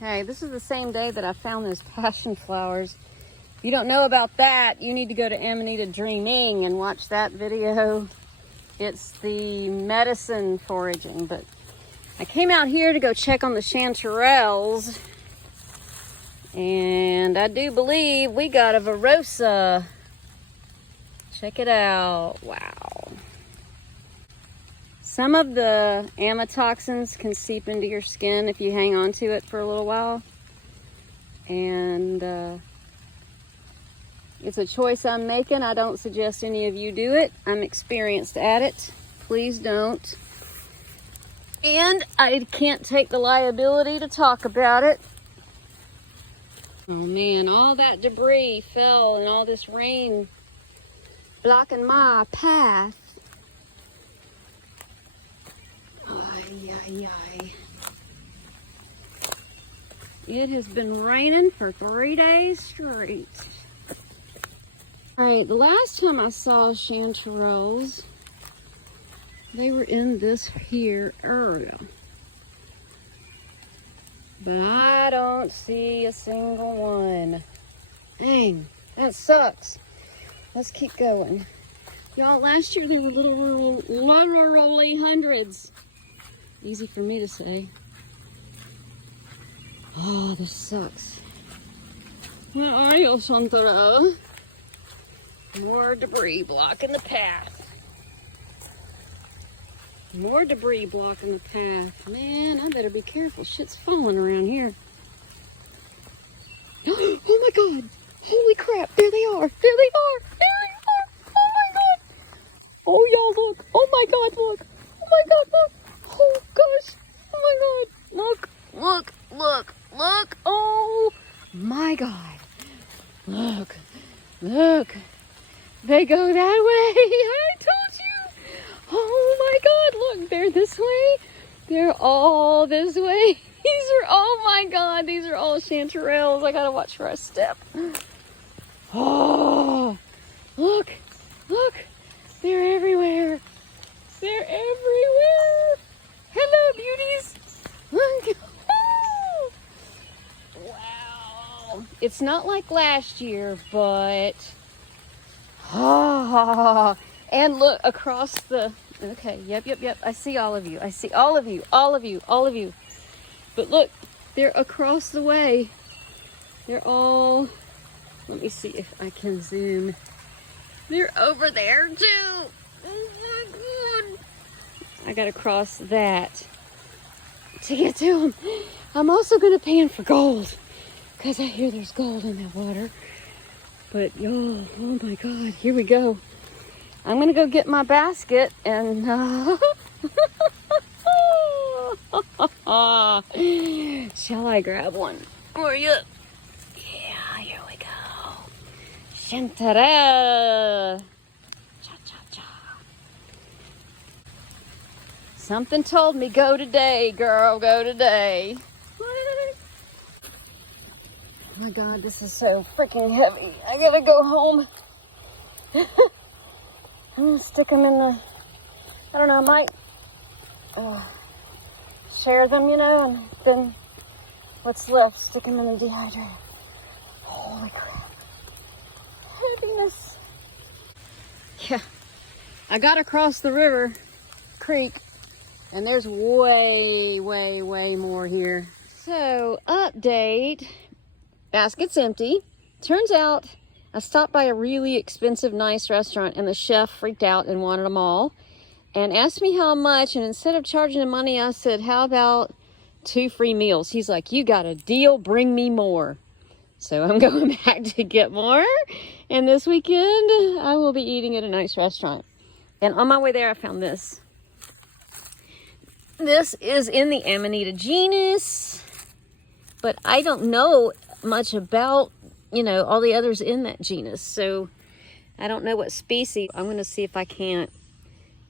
Hey, this is the same day that I found those passion flowers. If you don't know about that, you need to go to Amanita Dreaming and watch that video. It's the medicine foraging, but I came out here to go check on the chanterelles, and I do believe we got a Verosa. Check it out. Wow. Some of the amatoxins can seep into your skin if you hang on to it for a little while. And it's a choice I'm making. I don't suggest any of you do it. I'm experienced at it. Please don't. And I can't take the liability to talk about it. Oh man, all that debris fell and all this rain blocking my path. Ay, ay, ay. It has been raining for 3 days straight. All right, the last time I saw chanterelles, they were in this here area. But I don't see a single one. Dang, that sucks. Let's keep going. Y'all, last year there were literally hundreds. Easy for me to say. Oh, this sucks. Where are you, chanterelle? More debris blocking the path. More debris blocking the path. Man, I better be careful. Shit's falling around here. Oh my God. Holy crap. There they are. There they are. There they are. Oh my God. Oh, y'all, look. Oh my God, look. Oh my God, look. Oh gosh. Oh my God. Look, look, look, look. Oh my God. Look, look. They go that way. I told you. Oh my God, look, they're this way. They're all this way. Oh my God, these are all chanterelles. I gotta watch where I step. Oh, look, look, they're everywhere. They're everywhere. Hello, beauties. Look. Wow. It's not like last year, but and look across the, okay, yep. I see all of you. I see all of you, all of you, all of you. But look, they're across the way. They're all, let me see if I can zoom. They're over there too. Oh my God. I gotta cross that to get to them. I'm also gonna pan for gold because I hear there's gold in that water. But y'all, oh my God, here we go. I'm gonna go get my basket and shall I grab one for you? Yeah, here we go. Chanterelle. Cha cha cha. Something told me go today, girl, go today. Oh my God, this is so freaking heavy. I gotta go home. I'm gonna stick them in the, I don't know, I might share them, you know, and then what's left, stick them in the dehydrator. Holy crap. Heaviness. Yeah, I got across the river, creek, and there's way more here. So, update. Basket's empty. Turns out I stopped by a really expensive, nice restaurant and the chef freaked out and wanted them all and asked me how much. And instead of charging the money, I said, how about 2 free meals? He's like, you got a deal, bring me more. So I'm going back to get more. And this weekend, I will be eating at a nice restaurant. And on my way there, I found this. This is in the Amanita genus, but I don't know much about, you know, all the others in that genus, so I don't know what species. I'm gonna see if I can't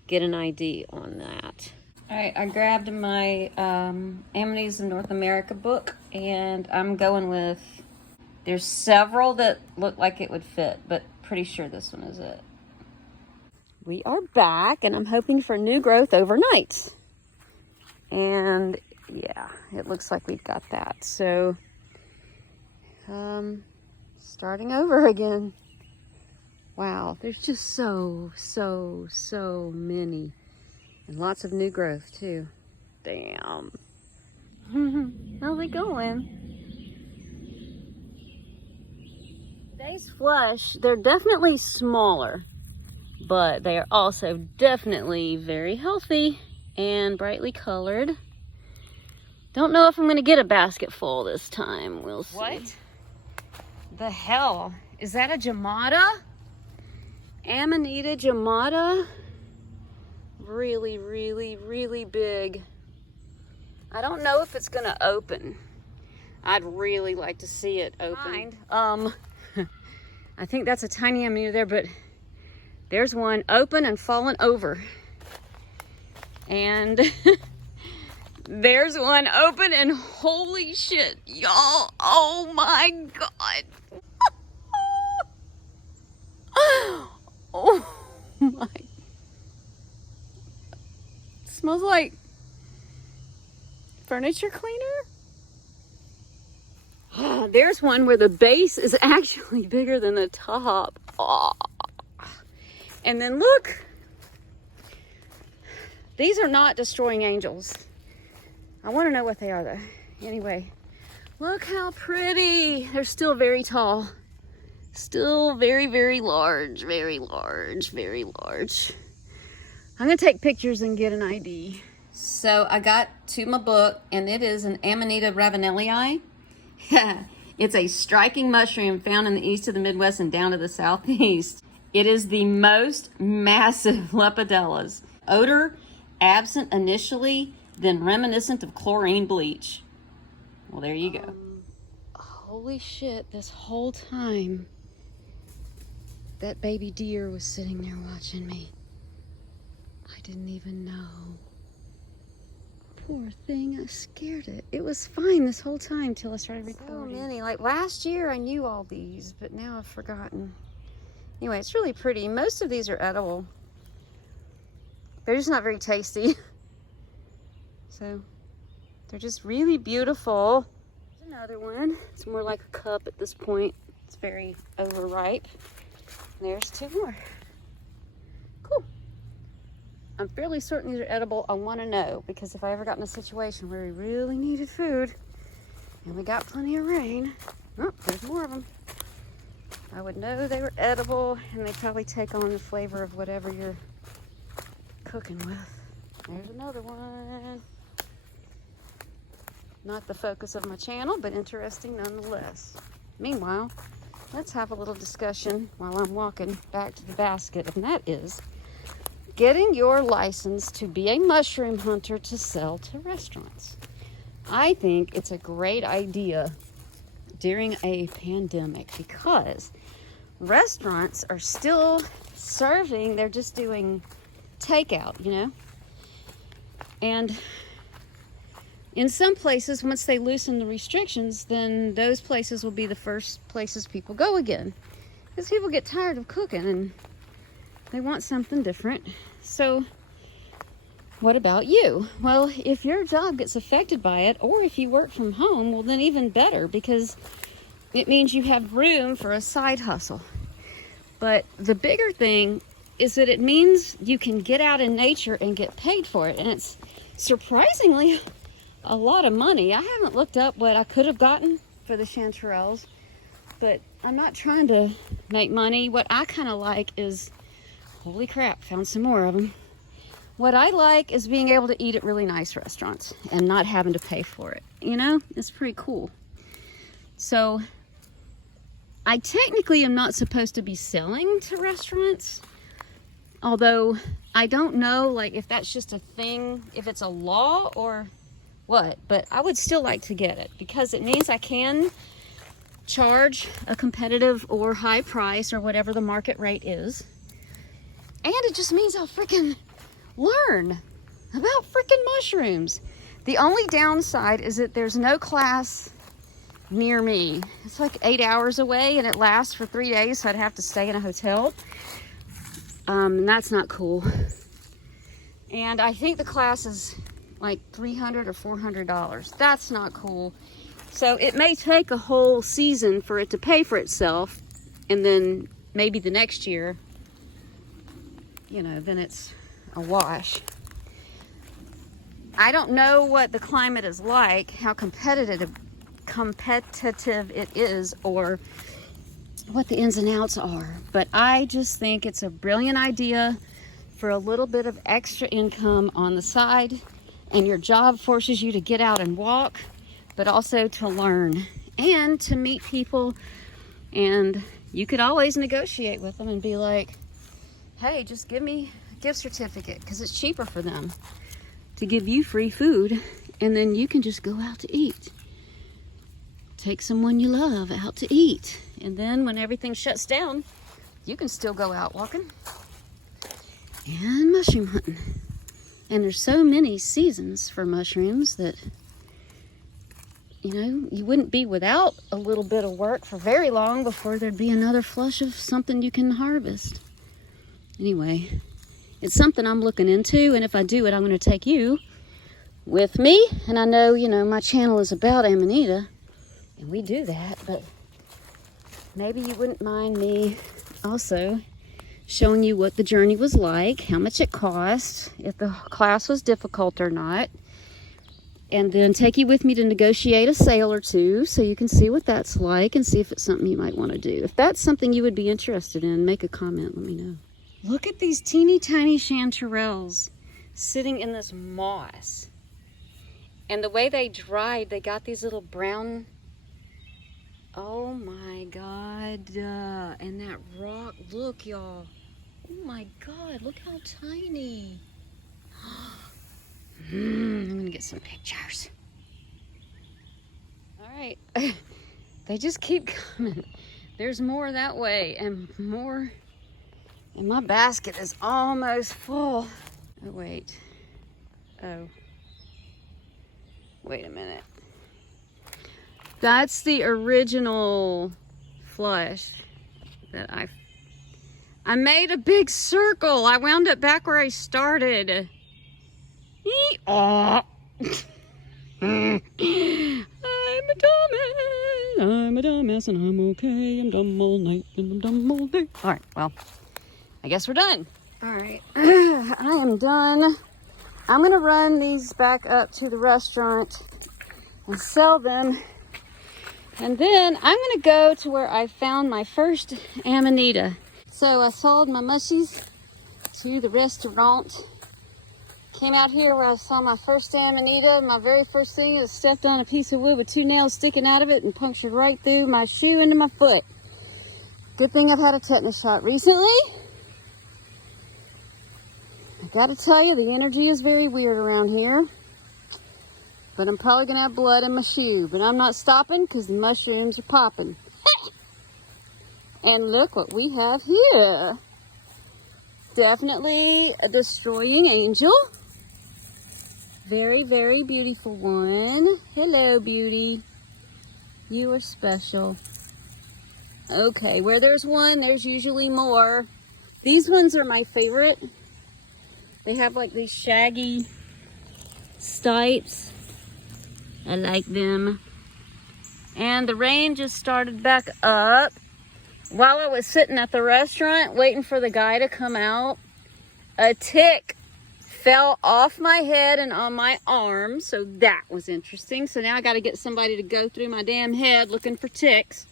get an ID on that. All right, I grabbed my Amanitas in North America book, and I'm going with, there's several that look like it would fit, but pretty sure this one is it. We are back, and I'm hoping for new growth overnight. And Yeah, it looks like we've got that. So, starting over again. Wow, there's just so many. And lots of new growth too. Damn. How's it going? Today's flush, they're definitely smaller, but they are also definitely very healthy and brightly colored. Don't know if I'm gonna get a basket full this time. We'll see. What the hell? Is that a Jamada? Amanita Jamada? Really big. I don't know if it's gonna open. I'd really like to see it open. I think that's a tiny Amanita there, but there's one open and fallen over. And there's one open and holy shit, y'all. Oh my God. Oh my. It smells like furniture cleaner. There's one where the base is actually bigger than the top. Oh. And then look. These are not destroying angels. I want to know what they are though. Anyway, look how pretty. They're still very tall. Still very large. Very large. I'm going to take pictures and get an ID. So I got to my book, and it is an Amanita ravenellii. It's a striking mushroom found in the east of the Midwest and down to the southeast. It is the most massive lepidellas. Odor absent initially, then reminiscent of chlorine bleach. Well, there you go. Holy shit, this whole time, that baby deer was sitting there watching me. I didn't even know. Poor thing, I scared it. It was fine this whole time till I started recording. So many. Like last year I knew all these, but now I've forgotten. Anyway, it's really pretty. Most of these are edible. They're just not very tasty. So they're just really beautiful. There's another one. It's more like a cup at this point. It's very overripe. And there's two more. Cool. I'm fairly certain these are edible. I want to know, because if I ever got in a situation where we really needed food and we got plenty of rain, oh, there's more of them. I would know they were edible, and they probably take on the flavor of whatever you're cooking with. There's another one. Not the focus of my channel, but interesting nonetheless. Meanwhile, let's have a little discussion while I'm walking back to the basket, and that is getting your license to be a mushroom hunter to sell to restaurants. I think it's a great idea during a pandemic because restaurants are still serving, they're just doing takeout, you know? And in some places, once they loosen the restrictions, then those places will be the first places people go again. Because people get tired of cooking and they want something different. So what about you? Well, if your job gets affected by it, or if you work from home, well then even better, because it means you have room for a side hustle. But the bigger thing is that it means you can get out in nature and get paid for it. And it's surprisingly a lot of money. I haven't looked up what I could have gotten for the chanterelles, but I'm not trying to make money. What I kind of like is, holy crap, found some more of them. What I like is being able to eat at really nice restaurants and not having to pay for it. You know, it's pretty cool. So I technically am not supposed to be selling to restaurants, although I don't know like if that's just a thing, if it's a law or what, but I would still like to get it because it means I can charge a competitive or high price or whatever the market rate is. And it just means I'll freaking learn about freaking mushrooms. The only downside is that there's no class near me. It's like 8 hours away and it lasts for 3 days, so I'd have to stay in a hotel. And that's not cool. And I think the class is like $300 or $400. That's not cool. So it may take a whole season for it to pay for itself, and then maybe the next year, you know, then it's a wash. I don't know what the climate is like, how competitive it is, or what the ins and outs are, but I just think it's a brilliant idea for a little bit of extra income on the side, and your job forces you to get out and walk, but also to learn and to meet people. And you could always negotiate with them and be like, hey, just give me a gift certificate, because it's cheaper for them to give you free food, and then you can just go out to eat. Take someone you love out to eat, and then when everything shuts down, you can still go out walking and mushroom hunting. And there's so many seasons for mushrooms that, you know, you wouldn't be without a little bit of work for very long before there'd be another flush of something you can harvest. Anyway, it's something I'm looking into, and if I do it, I'm going to take you with me. And I know, you know, my channel is about Amanita, and we do that, but maybe you wouldn't mind me also showing you what the journey was like, how much it cost, if the class was difficult or not, and then take you with me to negotiate a sale or two so you can see what that's like and see if it's something you might want to do. If that's something you would be interested in, make a comment, let me know. Look at these teeny tiny chanterelles sitting in this moss. And the way they dried, they got these little brown, oh my God. And that rock, look y'all. Oh my God, look how tiny. I'm gonna get some pictures. All right, they just keep coming. There's more that way and more. And my basket is almost full. Oh, wait. Oh. Wait a minute. That's the original flush that I made a big circle. I wound up back where I started. Oh. I'm a dumbass and I'm okay. I'm dumb all night and I'm dumb all day. All right, well, I guess we're done. All right, I am done. I'm gonna run these back up to the restaurant and sell them. And then I'm gonna go to where I found my first Amanita. So I sold my mushies to the restaurant. Came out here where I saw my first Amanita. My very first thing is stepped on a piece of wood with 2 nails sticking out of it and punctured right through my shoe into my foot. Good thing I've had a tetanus shot recently. I gotta tell you, the energy is very weird around here. But I'm probably gonna have blood in my shoe. But I'm not stopping because the mushrooms are popping. And look what we have here. Definitely a destroying angel. Very, very beautiful one. Hello, beauty. You are special. Okay, where there's one, there's usually more. These ones are my favorite. They have like these shaggy stipes. I like them. And the rain just started back up. While I was sitting at the restaurant waiting for the guy to come out, a tick fell off my head and on my arm. So that was interesting. So now I got to get somebody to go through my damn head looking for ticks.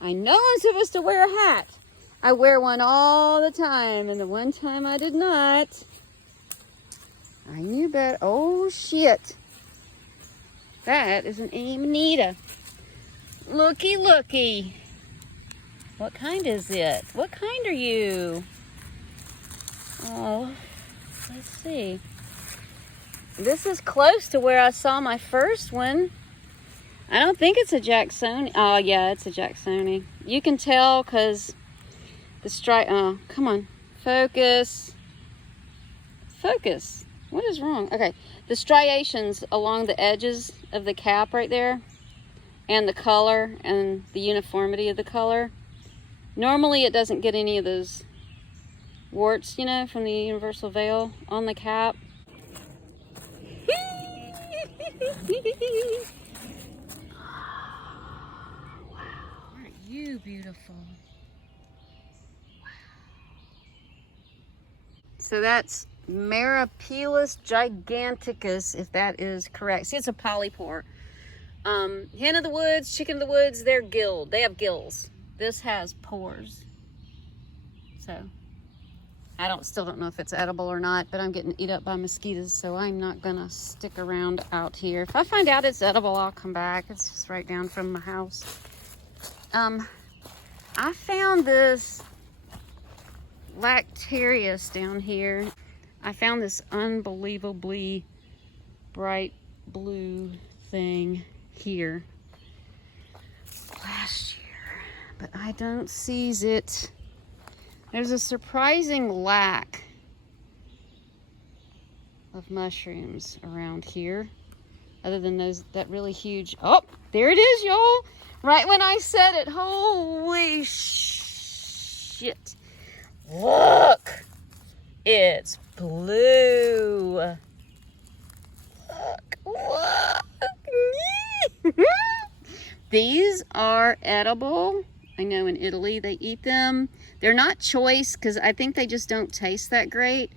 I know I'm supposed to wear a hat. I wear one all the time, and the one time I did not. I knew better. Oh, shit. That is an Amanita. Looky, looky. What kind is it? What kind are you? Oh, let's see. This is close to where I saw my first one. I don't think it's a Jacksoni. Oh, yeah, it's a Jacksoni. You can tell because the stripe. Oh, come on. Focus. Focus. What is wrong? Okay. The striations along the edges of the cap right there, and the color and the uniformity of the color. Normally it doesn't get any of those warts, you know, from the universal veil on the cap. Aren't you beautiful? So that's Maripelus giganticus, if that is correct. See, it's a polypore. Hen of the woods, chicken of the woods, they're gilled. They have gills. This has pores. So still don't know if it's edible or not, but I'm getting eat up by mosquitoes, so I'm not gonna stick around out here. If I find out it's edible, I'll come back. It's just right down from my house. I found this Lactarius down here. I found this unbelievably bright blue thing here last year, but I don't seize it. There's a surprising lack of mushrooms around here, other than that really huge, oh, there it is, y'all. Right when I said it, holy shit. Look, it's blue. Look. These are edible. I know in Italy they eat them. They're not choice because I think they just don't taste that great,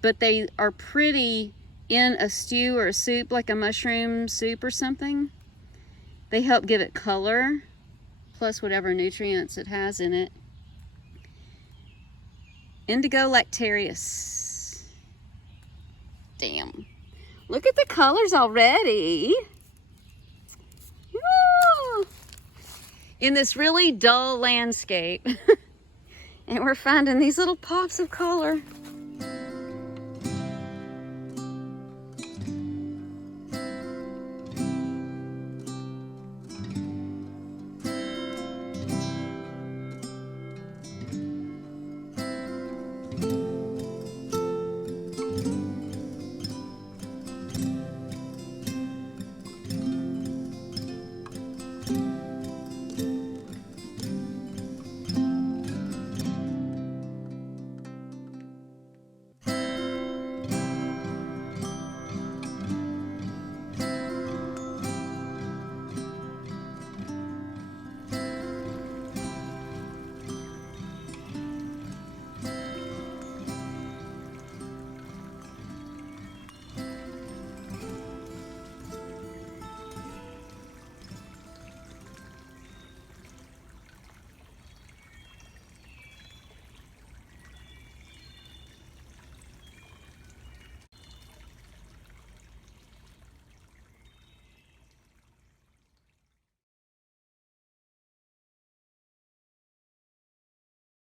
but they are pretty in a stew or a soup, like a mushroom soup or something. They help give it color, plus whatever nutrients it has in it. Indigo Lactarius. Damn. Look at the colors already. Woo! In this really dull landscape. And we're finding these little pops of color.